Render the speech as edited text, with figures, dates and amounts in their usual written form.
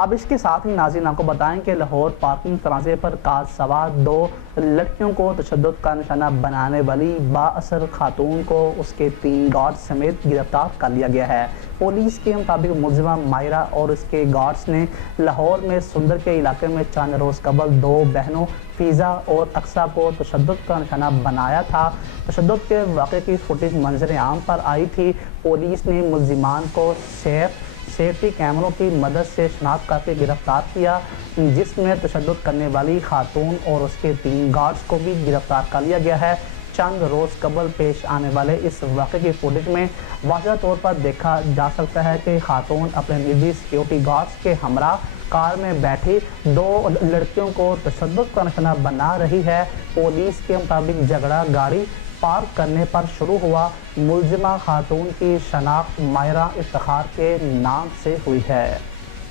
अब इसके साथ ही नाज़रीन आपको बताएं कि लाहौर पार्किंग तनाज़े पर कार सवार 2 लड़कियों को तशद्दुद का निशाना बनाने वाली बाअसर खातून को उसके 3 गार्ड समेत गिरफ्तार कर लिया गया है। पुलिस के मुताबिक मुलजिमा मायरा और उसके गार्ड्स ने लाहौर में सुंदर के इलाके में चंद रोज़ कबल 2 बहनों फ़िज़ा और अक्सा को तशद्दुद का निशाना बनाया था। तशद्दुद के वाक़े की फुटेज मंजर आम पर आई थी। पुलिस ने मुलजिमान को सेफ्टी कैमरों की मदद से शनाख्त करके गिरफ्तार किया, जिसमें तशद्दुद करने वाली खातून और उसके 3 गार्ड्स को भी गिरफ्तार कर लिया गया है। चंद रोज़ कबल पेश आने वाले इस वाक़े की फुटेज में वाज़ह तौर पर देखा जा सकता है कि खातून अपने निजी सिक्योरिटी गार्ड्स के हमरा कार में बैठी 2 लड़कियों को तशद्दुद का निशाना बना रही है। पुलिस के मुताबिक झगड़ा गाड़ी पार्क करने पर शुरू हुआ। मुलजिमा खातून की शनाख्त मायरा इफ्तिखार के नाम से हुई है।